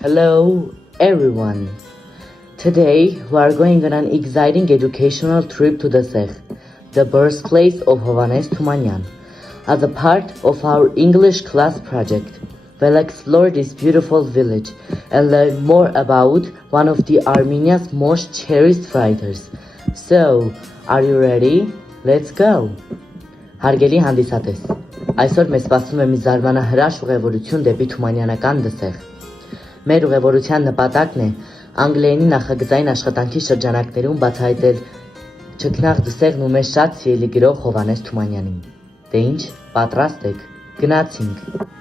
Hello, everyone. Today, we are going on an exciting educational trip to the Sech, the birthplace of Hovannes Tumanyan. As a part of our English class project, we'll explore this beautiful village and learn more about one of the Armenia's most cherished writers. So, are you ready? Let's go! Հարգելի հանդիսատես, այսօր մեզ սպասում է մի զարմանահրաշ ուղևորություն դեպի Թումանյանական Դսեղ։ Մեր ուղևորության նպատակն է անգլերենի նախագծային աշխատանքի շրջանակներում բացահայտել ճգնաղ Դսեղն ու մեզ շատ սիրելի գրող Հովհաննես Թումանյանին։ Դե ինչ, պատրաստ եք, գնացինք։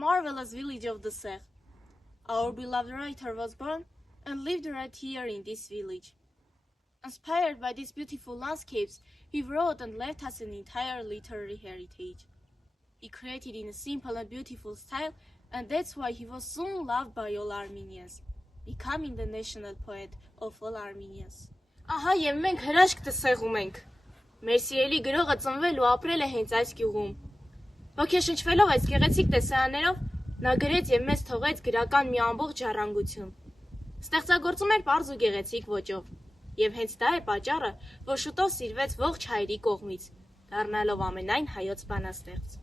Marvelous village of the Sech. Our beloved writer was born and lived right here in this village. Inspired by these beautiful landscapes, he wrote and left us an entire literary heritage. He created in a simple and beautiful style, and that's why he was soon loved by all Armenians, becoming the national poet of all Armenians. Ահա եւ մենք հրաշք դսեղում ենք։ Մեր սիրելի գրողը ծնվել ու ապրել է հենց այս գյուղում։ Ոգեշնչվելով այս գեղեցիկ տեսարաններով, նա գրեց եւ մեզ թողեց գրական մի ամբողջ ժառանգություն։ Ստեղծագործում էր պարզ ու գեղեցիկ ոճով, եւ հենց դա է պատճառը, որ շուտով սիրվեց ողջ հայերի կողմից, դառնալով ամենայն հայոց բանաստեղծ։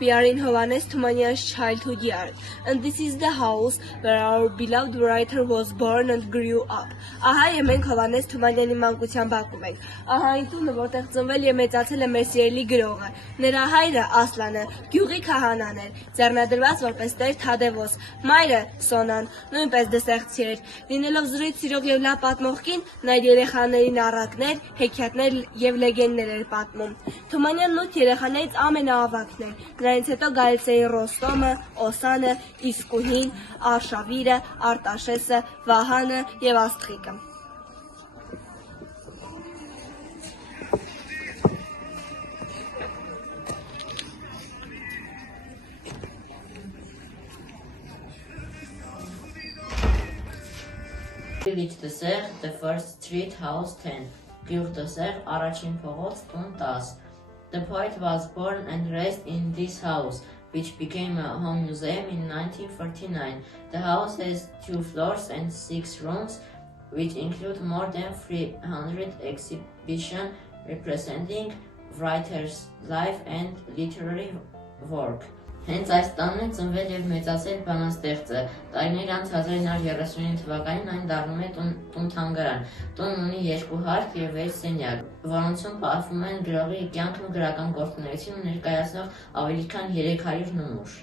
We are in Hovannes Tumanyan's childhood yard, and this is the house where our beloved writer was born and grew up. Ահա մենք Հովանես Թումանյանի մանկության բակում ենք։ Ահա այն տունը, որտեղ ծնվել եւ մեծացել է մեր սիրելի գրողը։ Նրա հայրը Ասլանը գյուղի քահանան էր, ձեռնադրված որպես Տեր Թադևոս, մայրը Սոնան, նույնպես դսեղցի էր։ Լինելով զրույց սիրող եւ լավ պատմող կին, նա իր երեխաներին առակներ, հեքիաթներ եւ լեգենդներ էր պատմում։ Թումանյանն 8 երեխաներից ամենաավագն էր։ Նրանից հետո գալիս էին Ռոստոմը, Օսանը, Իսկուհին, Արշավիրը, Արտաշեսը, Վահանը եւ Աստղիկը։ Village Դսեղ, the first street, house 10. Գյուղ Դսեղ, առաջին փողոց, տուն 10. The poet was born and raised in this house, which became a home museum in 1949. The house has 2 floors and 6 rooms, which include more than 300 exhibitions representing writers' life and literary work. Հենց այս տանն է ծնվել եւ մեծացել բանաստեղծը։ Տարիներ անց 1939 թվականին այն դառնում է տուն-թանգարան։ Տունն ունի 2 հարկ եւ 6 սենյակ, որոնցում պահվում են գրողի կյանքն ու գրական գործունեությունը ներկայացնող ավելի քան 300 նմուշ։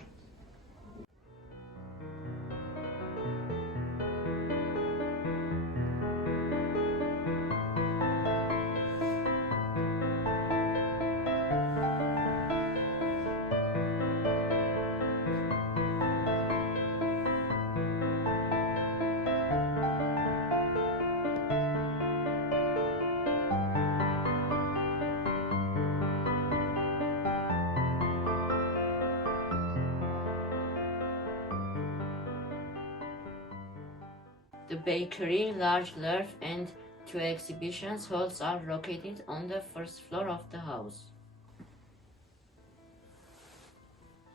The bakery, large loaf, and 2 exhibition halls are located on the first floor of the house.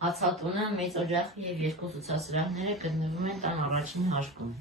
Հացատունը, մեծ օջախը եւ 2 ցուցասրահները գտնվում են տան առաջին հարկում։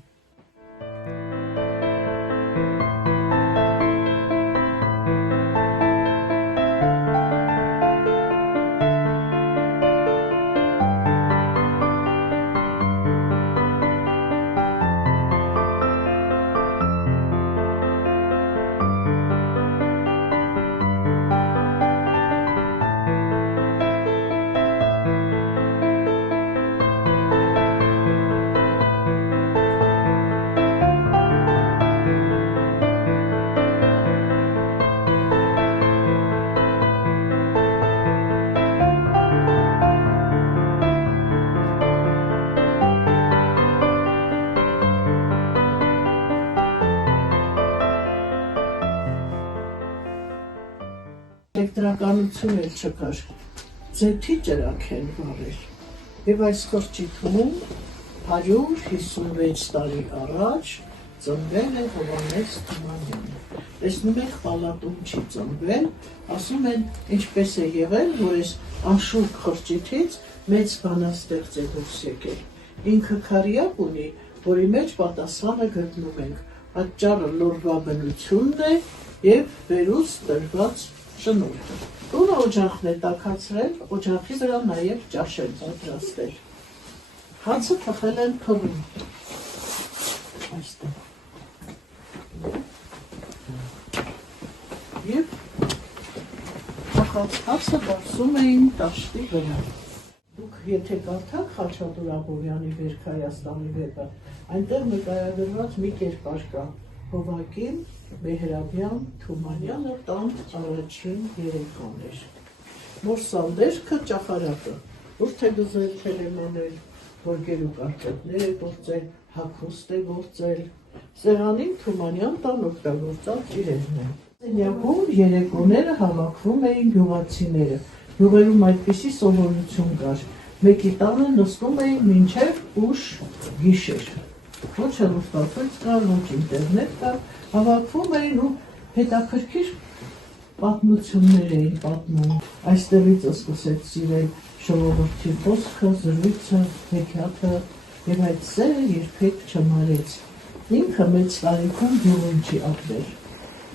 Էլեկտրականություն էլ չկար, ձեթի ճրակ են վարել, և այս խրճի թվում 156 տարի առաջ ծնվել է Հովհաննես Թումանյանը։ Տեսնում եք, պալատում չի ծնվել, ասում են ինչպես է եղել, որ այս անշուք խրճիթից մեծ բանաստեղծ է դուրս եկել։ Ինքը քարյակ ունի, որի մեջ պատասխանը գտնում ենք, պատճառը լորվա բնությունն է և վերուց տրված շնորհը։ Տունը օջախն է տաքացրել, օջախի վրա նաև ճաշ են պատրաստել։ Հացը թխել են փռում։ Այստեղ։ Եվ թխած հացը բարձում էին տաշտի վրա։ Դուք եթե կարդաք Խաչատուր Աբովյանի «Վերք Հայաստանի» վեպը, այնտեղ նկարագրված մի կերպար կա, Հովակին Մեհրաբյան Թումանյանը տան առաջին երեկոն էր։ Մոր Սանդերքը ճախարակը, ուրդ է գզել թելեմանել, որգեր ու կարտոպներ է գործել, հագուստ է գործել, սեղանին Թումանյան տան օգտագործած իրերն են։ Սենյակում երեկոները հավաքվում էին գյուղացիները, գյուղերում այդպիսի սովորություն կար, մեկի տանը նստում էին մինչև ուշ գիշեր։ Ոչ հեռուստացույց կար, ոչ ինտերնետ կար, հավաքվում էին ու հետաքրքիր պատմություններ էին պատմում։ Այստեղից սկսեց սիրել ժողովրդի խոսքը, զրույցը, հեքիաթը եւ այդ սերը երբեք չմարեց։ Ինքը մեծ տարիքում գյուղում չի ապրել,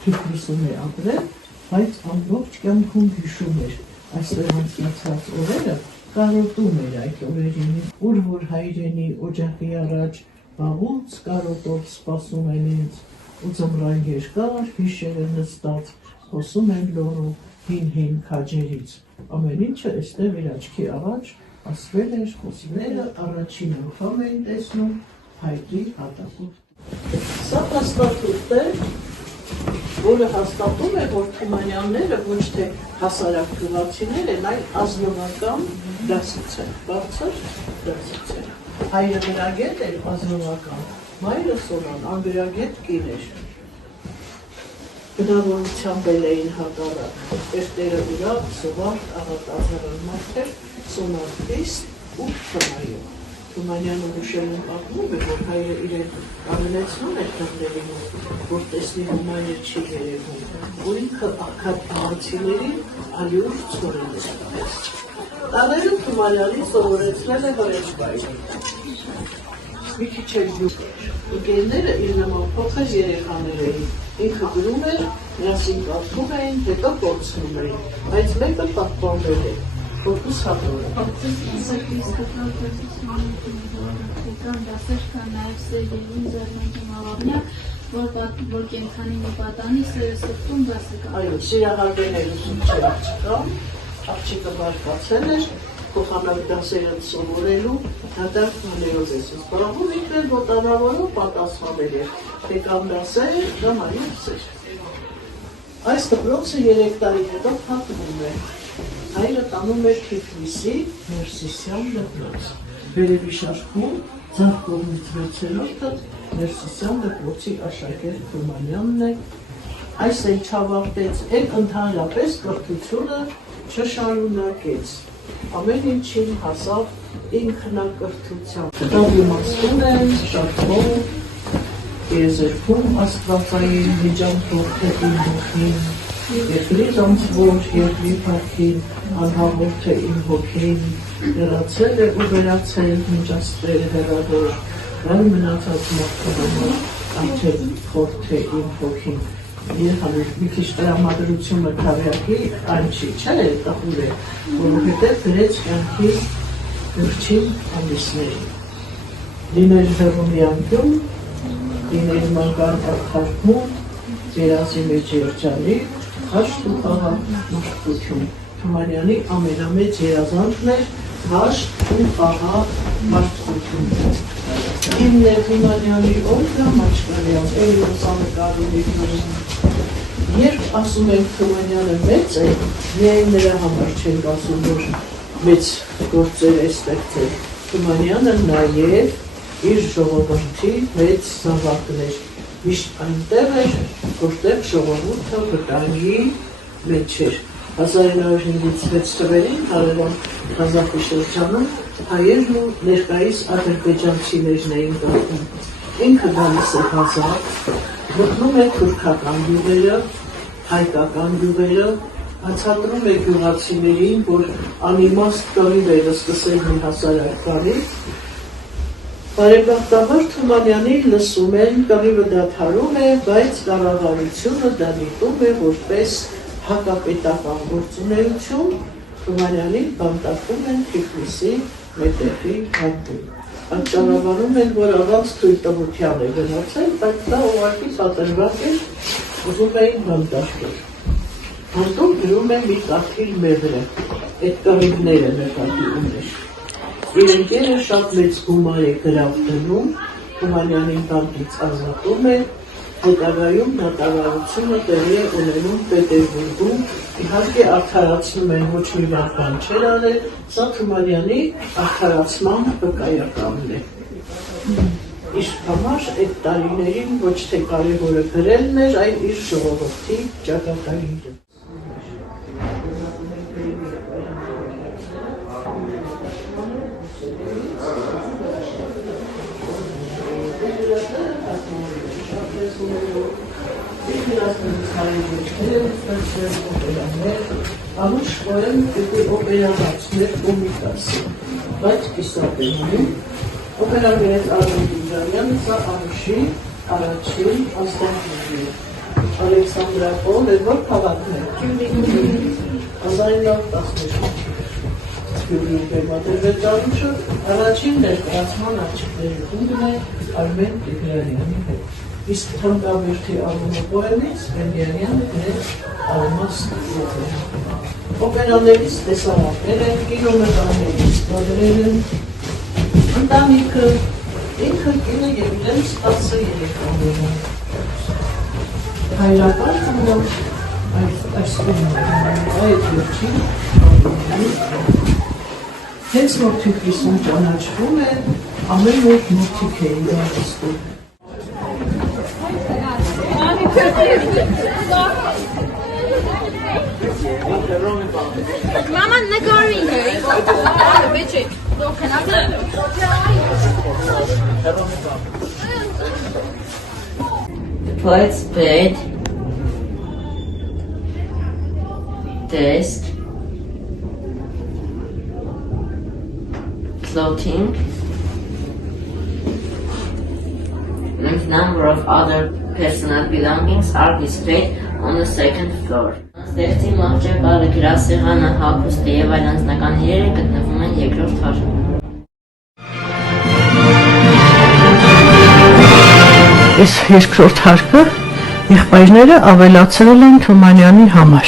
Թիֆլիսում է ապրել, բայց ամբողջ կյանքում հիշում էր այստեղ անցկացած օրերը կարոտում էր այդ օրերին, ուր որ հայրենի օջախի առաջ վաղուց կարոտով սպասում են ինձ, ու ձմռան երկար հիշերը նստած խոսում են լոռու հին քաջերից, ամեն ինչը էստեղ իր աչքի առաջ ասվել էր, խոսները առաջին անգամ էին տեսնում հայտի հատակով։ Սա հաստատում է, որը հաստատում է, որ Թումանյանները ոչ թե հասարակ գյուղացիներ են, այլ ազնվական դասից են, բարձր դասից են։ Հայրը գրագետ էր ազնվական, մայրը Սոնան անգրագետ կին էր։ Բնավորությամբ էլ էին հակառակ, երտերը ուրախ, սովորտ, աղատազարան մարդեր, Սոնան խիստ ու թմայով։ Թումանյանը հուշելն պատմում է, որ հայրը իրեն ամենացնում էր դռների մոտ, որ տեսնի մայրը չի երևում, որ ինքը աղքատացիներին ալյուր ծորել է տալիս։ Տալերը Թումանյանին սովորեցնել է հրեշվայրի։ Մի քիչ էր յուղ էր։ Ընկերները իր նման փոքր երեխաներ էին, ինքը գրում էր, նրանցին պատմում էին, հետո կորցնում էին, բայց մեկը պահպանվել է։ Որպես հատորը։ Ասեք իսկական կան դասեր կան նաև սերգերին զարմանքին ավավնյակ, որ կենքանի մի պատանի սերը սկրտում դասը կան։ Այո, սիրահարվել ուսուցիչ չկան, աղջիկը բարկացել էր, փոխանակ դասերը սովորելու հատակ մաներոզ ես զբաղվում ինքն ոտանավորով պատասխանել էր, թե կամ դասեր, կամ այլս էր։ Այս դպրոցը 3 տարի հետո փակվում է։ Հայրը տանում էր Թիֆլիսի Ներսիսյան դպրոց։ Վերևի շարքում ձախ կողմից 6-րդը Ներսիսյան դպրոցի աշակերտ Թումանյանն է։ Այս էլ չավարտեց, էլ ընդհանրապես կրթությունը չշարունակեց։ Ամեն ինչին հասավ ինքնակրթությամբ։ Կտավ իմաստուն են, շարքով, եզերքում աստվածային միջամտող թե իմ հոգին, երկրի զանցվոր, երկրի պարքին, անհավոր թե իմ հոգին, հեռացել է ու վերացել միջաստեր հեռավոր, ռայ մնացած մարդու համար, արդեն խոր թե իմ հոգին։ Մի քիչ տրամադրությունը քարյակի այն չի, չէ, տխուր է, որովհետև գրեց կյանքի վերջին ամիսներին։ Լիներ հեռում յանկյուն, լիներ մանկան աղթարկում, երազի մեջ երջանի, հաշտ ու խաղա մարդկություն։ Թումանյանի ամենամեծ երազանքն էր հաշտ ու խաղա մարդկություն։ Իմն է Թումանյանի Օլգա Մաչկալյան, էլ լուսանկարում եկնում։ Երբ ասում ենք Թումանյանը մեծ է, միայն նրա համար չենք ասում, որ մեծ գործեր է ստեղծել։ Թումանյանը նաև իր ժողովրդի մեծ զավակն էր։ Միշտ այնտեղ էր, որտեղ ժողովուրդը վտանգի մեջ էր։ 1956 թվականին հարևան Ղազախի շրջանում հայերն ու ներկայիս ադրբեջանցիներն էին գտնում։ Ինքը գալիս է Ղազախ, գտնում է թուրքական գյուղերը, հայկական գյուղերը, հացատրում է գյուղացիներին, որ անիմաստ կռիվ է սկսել մի հասարակ կռիվ։ Բարեբախտաբար Թումանյանի լսում են, կռիվը դադարում է, բայց կառավարությունը դա դիտում է որպես հակապետական գործունեություն, Թումանյանին բանտարկում են Թիֆլիսի մետեխի հարկում։ Պատճառաբանում են, որ առանց թույլտվության է գնացել, բայց դա ուղղակի պատրվակ էր, ուզում էին բանտարկել։ Հանդում գրում է մի կաթիլ մեղրը, այդ կռիվները նկատի ուներ։ Իր ընկերը շատ մեծ գումար է գրավ դնում, Թումանյանին բանտից ազատում է, հետագայում դատավարությունը տեղի է ունենում Պետերբուրգում, իհարկե արդարացնում են ոչ մի բան չէր արել, սա Թումանյանի արդարացման վկայականն է։ Իր համար այդ տարիներին ոչ թե կարևորը գրելն էր, այլ իր ժողովրդի ճակատագիրը։ Անուշ խորեմ դեպի օպերավացներ կոմիտասի, բայց կիսապենում, օպերավերեց Արմենտիջանյանը սա Անուշի առաջին աստանքների, Ալեքսանդրապոլ է որ կավակն է, 1912 գյուղի բեմադրվեճարուչը առաջին ներկայացման աղջիկների խումբն է Արմեն Տիգրանյանի հետ։ Իսկ թմբավերթի անունը պոեմից Բենյանյանը գրեց Ալմաս Եթերյանը։ Օպերաներից տեսարաններ են, կինոմետաներից կադրեր են, ընտանիքը, ինքը կինը և իրենց 10 երեխաներ են։ Հայրական խմբով այս կինը այդ վերջին հենց որ Թիֆլիսում ճանաչվում է, ամեն օր մոտիկ է իրարստում։ Mama, նկարին է։ Բեչեք, The poet's bed, desk, clothing, and number of other personal belongings are displayed on the second floor. Ստեղծի մահճակալը, գրասեղանը, հագուստը եւ այլ անձնական իրերը գտնվում են երկրորդ հարում։ Այս երկրորդ հարկը եղբայրները ավելացրել են Թումանյանի համար,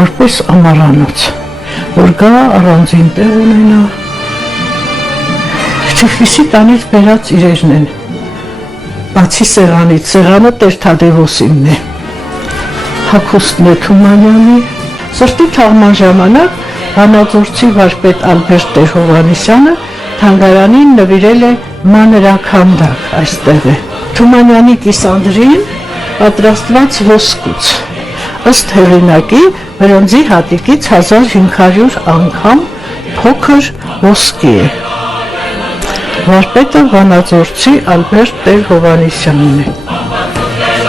որպես ամառանոց, որ գա առանձին տեղ ունենա։ Թիֆլիսի տանից բերած իրերն են, բացի սեղանից, սեղանը Տեր Թադևոսինն է, հագուստն է Թումանյանի, սրտի թաղման ժամանակ Վանաձորցի վարպետ Ալբերտ Տեր-Հովհաննիսյանը թանգարանին նվիրել է մանրաքանդակ այստեղ է։ Թումանյանի կիսանդրին պատրաստված ոսկուց, ըստ հեղինակի բրոնզի հատիկից 1500 անգամ փոքր ոսկի է։ Վարպետը Վանաձորցի Ալբերտ Տեր-Հովհաննիսյանն է։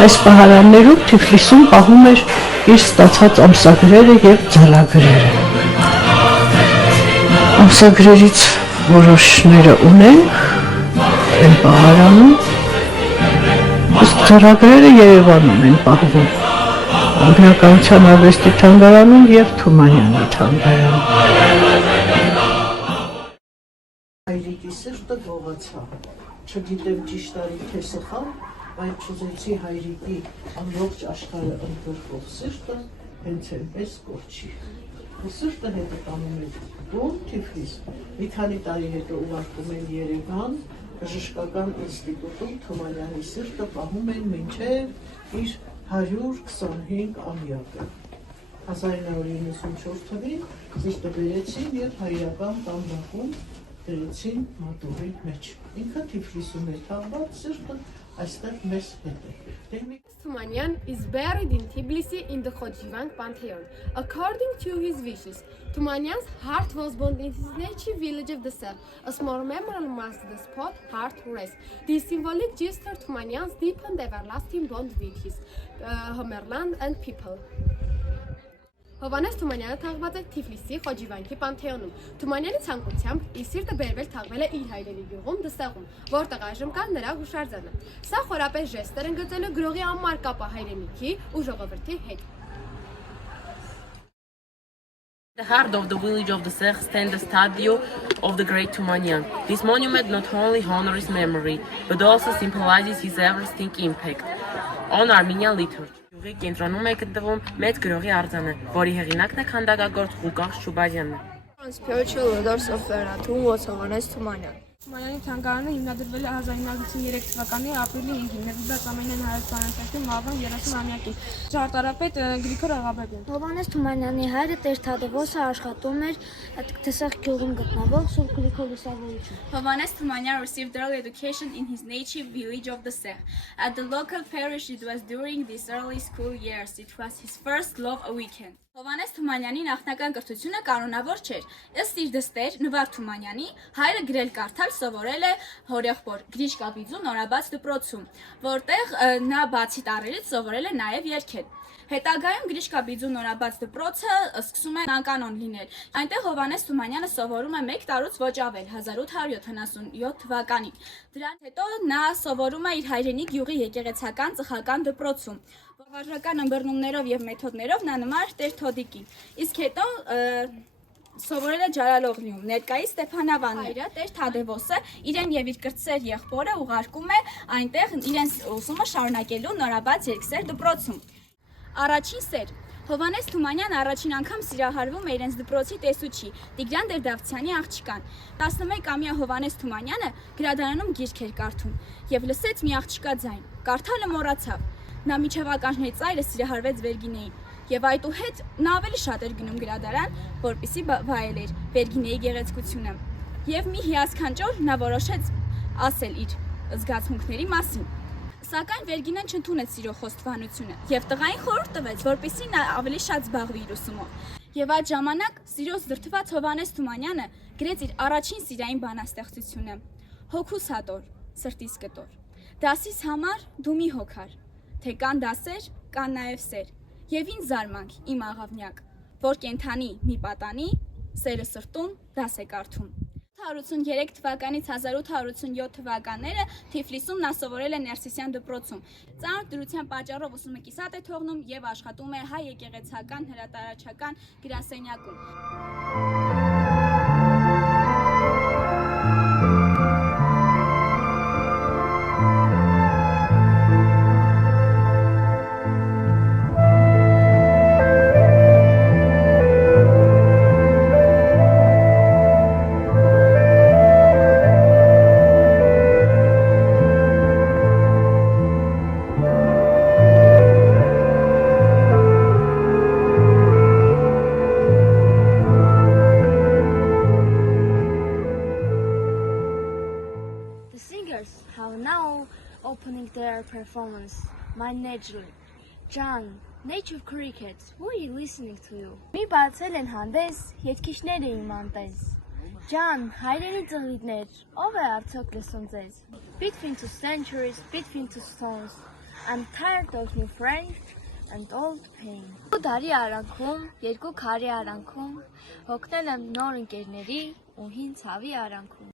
Այս պահարաններում Թիֆլիսում պահում էր իր ստացած ամսագրերը և ձեռագրերը։ Ամսագրերից որոշները ունենք են պահարանում, իսկ ձեռագրերը Երևանում են պահվում, Անգլիականության արվեստի թանգարանում և Թումանյանի թանգարանում։ Հայրիկի սիրտը գողացա, չգիտեմ ճիշտ արի թե սխալ, բայց չուզեցի հայրիկի ամբողջ աշխարհը ընդգրկող սիրտը հենց այնպես կորչի։ Սիրտը հետը տանում է տուն Թիֆլիս, մի քանի տարի հետո ուղարկում են Երևան, բժշկական ինստիտուտում Թումանյանի սիրտը պահում են մինչև իր 125-ամյակը։ 1994 թվականին սիրտը բերեցին և հայրական տանջակում դրեցին մատուռի մեջ։ Ինքը Թիֆլիսում է թաղված, սիրտը այստեղ մեզ հետ է։ Tumanyan is buried in Tbilisi in the Khojivan Pantheon. According to his wishes, Tumanyan's heart was burned in his native village of the Serh. A small memorial marks the spot heart rests. This symbolic gesture Tumanyan's deep and everlasting bond with his homeland and people. Հովհաննես Թումանյանը թաղված է Թիֆլիսի Խոջիվանքի Պանթեոնում։ Թումանյանի ցանկությամբ իր սիրտը բերվել թաղվել է իր հայրենի գյուղում Դսեղում, որտեղ այժմ կա նրա հուշարձանը։ Սա խորապես ժեստեր են գծելու գրողի անմար կապը հայրենիքի ու ժողովրդի հետ։ At the heart of the village of the Serh stands the statue of the great Tumanyan. This monument not only honors his memory, but also symbolizes his everlasting impact on Armenian literature. Գյուղի կենտրոնում է գտնվում մեծ գրողի արձանը, որի հեղինակն է քանդակագործ Ղուկաս Շուբարյանը։ Spiritual leaders of Վերաթուն was Հովհաննես Թումանյան։ Թումանյանի թանգարանը հիմնադրվել է 1953 թվականի ապրիլի 5-ին, ներդրած ամենայն հայոց բանաստեղծի մահվան 30-ամյակին։ Ճարտարապետ Գրիգոր Աղաբեկյան։ Հովհաննես Թումանյանի հայրը Տեր Թադևոսը աշխատում էր Դսեղ գյուղում գտնվող Սուրբ Գրիգոր լուսավորություն։ Hovannes Tumanyan received early education in his native village of the Serh. At the local parish, it was during these early school years. It was his first love awakened. Հովհաննես Թումանյանի նախնական կրթությունը կանոնավոր չէր։ Ըստ իր դստեր Նվար Թումանյանի, հայրը գրել կարդալ սովորել է հորեղբոր Գրիշկաբիձու նորաբաց դպրոցում, որտեղ նա բացի տառերից սովորել է նաև երգել։ Հետագայում Գրիշկաբիձու նորաբաց դպրոցը սկսում է անկանոն լինել։ Այնտեղ Հովհաննես Թումանյանը սովորում է 1 տարուց ոչ ավել 1877 թվականին։ Դրանից հետո նա սովորում է իր հայրենի գյուղի եկեղեցական ծխական դպրոցում։ Վարժական ըմբռնումներով եւ մեթոդներով նա նման էր Տեր Թոդիկին։ Իսկ հետո Սովորել է Ջարալօղլիում, ներկայիս Ստեփանավանն է։ Տեր Թադևոսը իրեն եւ իր կրտսեր եղբորը ուղարկում է այնտեղ իրենց ուսումը շարունակելու նորաբաց երկսեր դպրոցում։ Առաջին սեր Հովհաննես Թումանյանը առաջին անգամ սիրահարվում է իրենց դպրոցի տեսուչի Տիգրան Դերդավթյանի աղջկան։ 11-ամյա Հովհաննես Թումանյանը գրադարանում գիրք էր կարդում եւ լսեց մի աղջկա ձայն։ Կարդալը մոռացավ։ Նա միջև ականջների ծայրը սիրահարվեց Վերգինեին եւ այդուհետ նա ավելի շատ էր գնում գրադարան, որպեսզի վայելեր Վերգինեի գեղեցկությունը։ Եվ մի հիասքանչոր նա որոշեց ասել իր զգացմունքների մասին։ Սակայն Վերգինեն չընդունեց սիրո խոստովանությունը եւ տղային խորհուրդ տվեց, որպեսզի նա ավելի շատ զբաղվի իր ուսումով։ Եվ այդ ժամանակ սիրոց դրդված Հովհաննես Թումանյանը գրեց իր առաջին սիրային բանաստեղծությունը՝ Հոգուս հատոր, սրտիս կտոր։ Դասիս համար դու մի հոգար, թե կան դասեր, կան նաեւ սեր։ Եվ ինձ զարմանք իմ աղավնյակ, որ կենթանի մի պատանի, սերը սրտում դաս է կարդում։ 1883 թվականից 1887 թվականները Թիֆլիսում նա սովորել է Ներսիսյան դպրոցում։ Ծանր դրության պատճառով ուսումը կիսատ է թողնում եւ աշխատում է հայ եկեղեցական հրատարակչական գրասենյակում։ Have now opening their performance. My Nedley, John, Native Crickets, who are you listening to you? Mi բացել են հանդես, ետքիչներ էին մանտես։ John, հայրենի ծղիդներ, ով է արդյոք լսում ձեզ? Between two centuries, between two stones, I'm tired of new French and old pain. Ու դարի արանքում, երկու քարի արանքում, հոգնել եմ նոր ընկերների ու հին ցավի արանքում։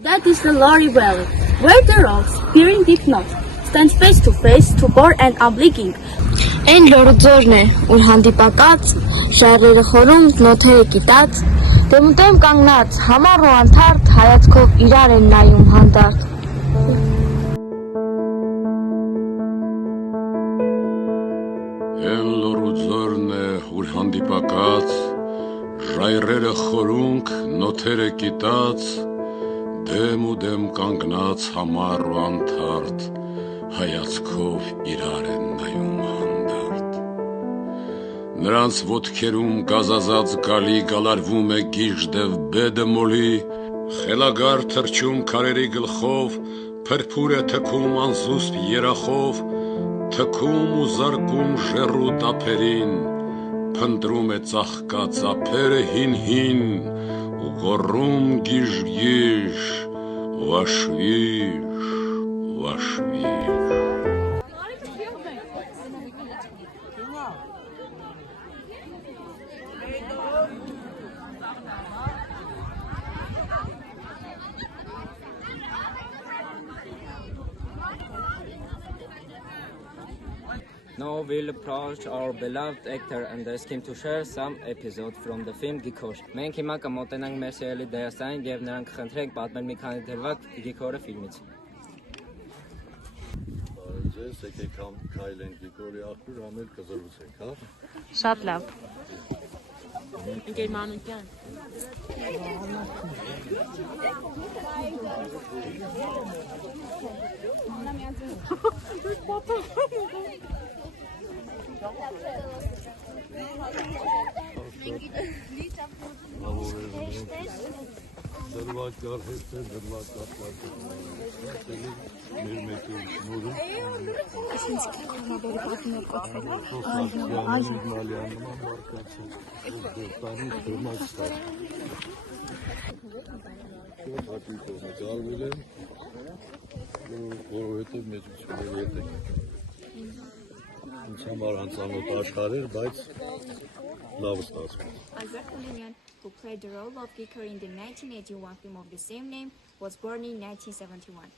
That is the Lorry Valley, where the rocks, peering deep north, stand face to bore and obliquing. Այն լորձորն է, ուր հանդիպակաց, շարերը խորում, նոթերը կիտած, դեմուտեմ կանգնած, համառ ու անթարթ, հայացքով իրար են նայում հանդարտ։ Այն լորձորն է, ուր հանդիպակաց, շարերը խորում, նոթերը կիտած, դեմ ու դեմ կանգնած համառ ու անթարթ, հայացքով իրար են նայում հանդարտ։ Նրանց ոտքերում գազազած գալի գալարվում է գիժդև բեդը մոլի, խելագար թրջում քարերի գլխով, փրփուր է թքում անզուսպ երախով, թքում ու զարկում ժեռու տափերին, փնտրում է ծաղկած ափերը հին, ու գոռում գիժ, վաշվիր, վաշվիր։ Now we'll approach our beloved actor and ask him to share some episode from the film Gikor. Մենք հիմա կմոտենանք մեր սիրելի դերասանին եւ նրան կխնդրենք պատմել մի քանի դրվագ Gikor-ը ֆիլմից։ Ձեզ եկեք քայլենք Gikor-ի աղբյուր ամել կզրուցենք, հա։ Շատ լավ։ Ընկեր Մանուկյան։ Դրվագ հեստեր, դրվագ մեր մեկի նորում ասենց կողմաբերի պատմոր կոչվել այժմ տանի դրմակ ստար հատիկով գարվել եմ որովհետև մեջությունների հետ ենք ինձ համար անծանոթ աշխարհ էր, բայց լավ ստացվում Albert Polinian, who played the role of Gikor in the 1981 film of the same name, was born in 1971.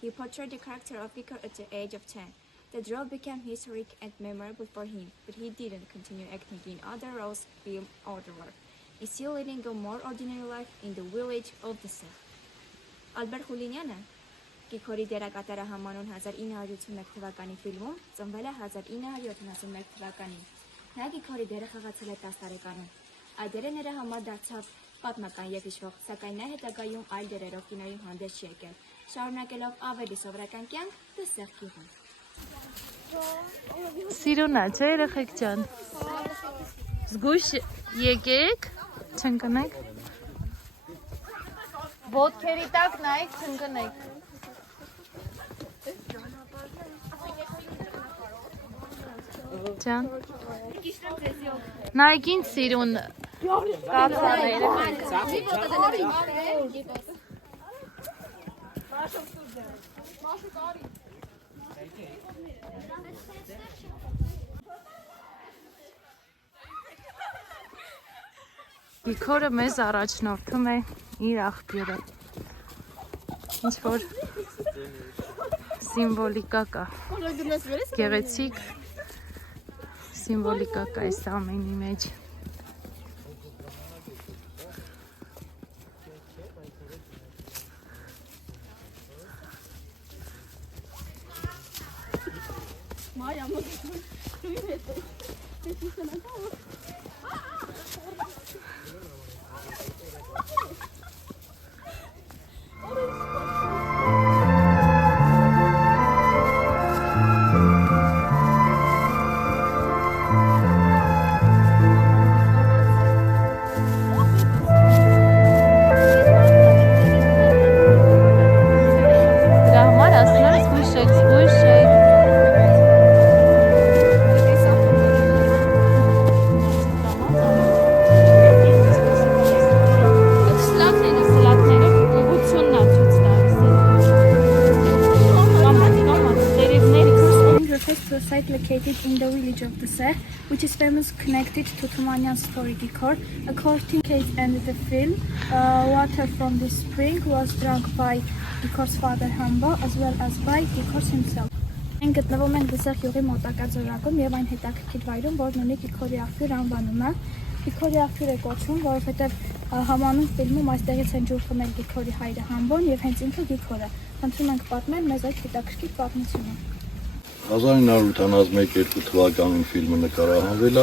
He portrayed the character of Gikor at the age of 10. The role became historic and memorable for him, but he didn't continue acting in other roles, film or the work. is he leading a more ordinary life in the village of the Sech? Ալբերտ Խուլինյանը Գիքորի դերակատարը համանուն 1981 թվականի ֆիլմում ծնվել է 1971 թվականին։ Նա Գիքորի դերը խաղացել է 10 տարեկանում։ Այդ դերը նրա համար դարձավ պատմական եւ հիշվող, սակայն նա հետագայում այլ դերերով կինոյում հանդես չի եկել, շարունակելով ավելի սովորական կյանք դսեղ գյուղում։ Սիրունա, չէ երեխեք ջան։ Զգույշ եկեք, չընկնեք։ Ոտքերի տակ նայեք, չընկնեք։ Ջան։ Նայեք ինձ սիրուն կացաները։ Գիքորը մեզ առաջնորդում է իր աղբյուրը, ինչ-որ սիմվոլիկա կա, գեղեցիկ սիմվոլիկա կա այս ամենի մեջ։ Located in the village of the Sech, which is famous connected to Tumanyan's story Gikor. According to Kate and the film, water from this spring was drunk by Gikor's father Hambo as well as by Gikor himself. Մենք գտնվում ենք Դսեղ յուղի մոտակա ձորակում եւ այն հետաքրքիր վայրում, որն ունի Գիքորի աղբյուր անվանումը։ Գիքորի աղբյուր է կոչվում, որովհետեւ համանուն ֆիլմում այստեղից են ջուր խմել Գիքորի հայրը Համբոն եւ հենց ինքը Գիքորը։ Խնդրում ենք պատմել մեզ այդ հետաքրքիր պատմությունը։ 1981 թվականին ֆիլմը նկարահանվել է,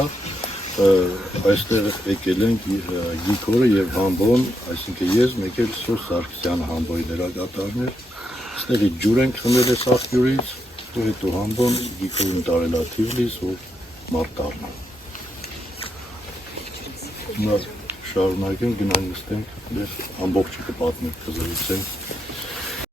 այստեղ եկել են Գիքորը եւ Համբոն, այսինքն ես, մեկ էլ Սոր Սարգսյանը Համբոյի դերակատարներ, այստեղից ջուր ենք խմել այս աղբյուրից, հետո Համբոն Գիքորին տարել է Թիվլիս, որ մարդ դառնա։ Հիմա շարունակենք, գնանք նստենք, ամբողջը կպատմենք, կզրուցենք։